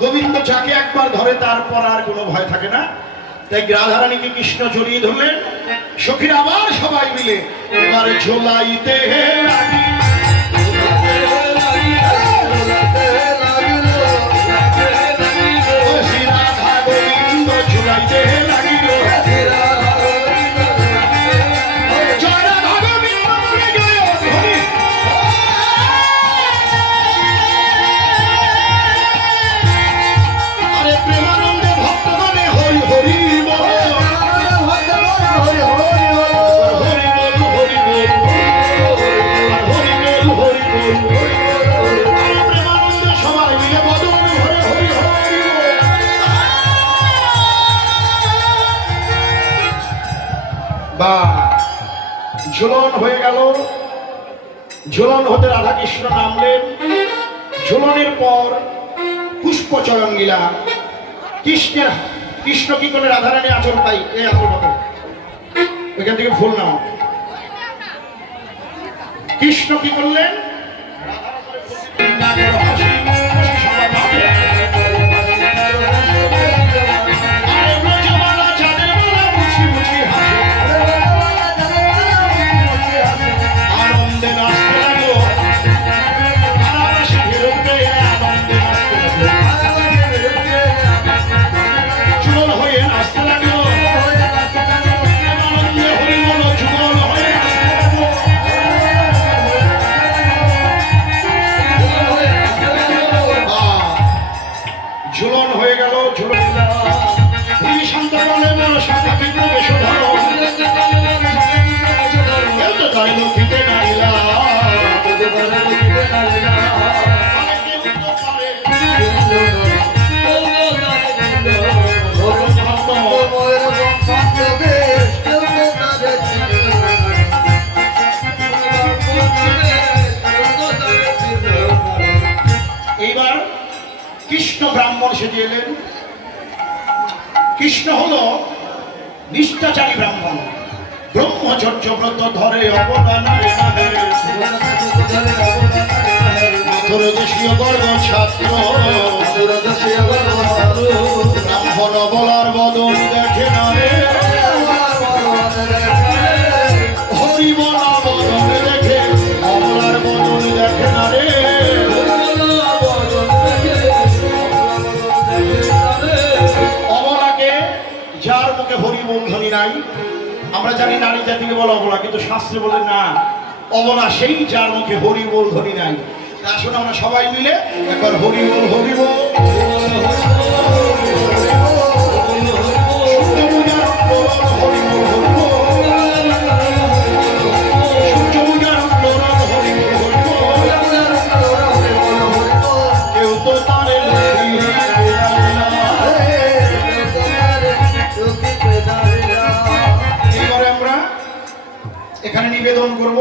গোবিন্দ যাকে একবার ধরে তারপর আর কোনো ভয় থাকে না। তাই রাধারানীকে কৃষ্ণ জড়িয়ে ধরলেন। সখীরা আবার সবাই মিলে এবার ঝোলাইতে লাগি রাধা গোবিন্দ ঝোলাইতে লাগিল। ঝুলন হয়ে গেল। ঝুলন হতে রাধা কৃষ্ণ নামলেন। ঝুলনের পর পুষ্পচয়ন লীলা। কৃষ্ণ কি করে রাধারানী আচল পাই, এই আচল মতো এখান থেকে ফুল নাও। কৃষ্ণ কি করলেন? ঝুলন হয়ে গেল। ঝুলন শান্ত বলে বলো সাথে বিপ্লবেশ ধরো তাই লক্ষ্মীতে নাইলা এইবার কৃষ্ণ ব্রাহ্মণ সেজে এলেন। কৃষ্ণ হলো নিষ্ঠাচারী ব্রাহ্মণ। ব্রহ্মচর্য ব্রত ধরে অবদানারে গর্ব ছাত্র ব্রাহ্মণ বলার বদন দেখে না রে হরি বলা বদন দেখে অবলার বদন দেখে না রে। যার মুখে হরি বল ধ্বনি নাই, আমরা জানি নারী জাতিকে বলা অবলা, কিন্তু শাস্ত্রে বলে না, অবলা সেই যার মুখে হরি বল ধ্বনি নাই। আসুন আমরা সবাই মিলে একবার হরি বল হরি বল। এখানে নিবেদন করব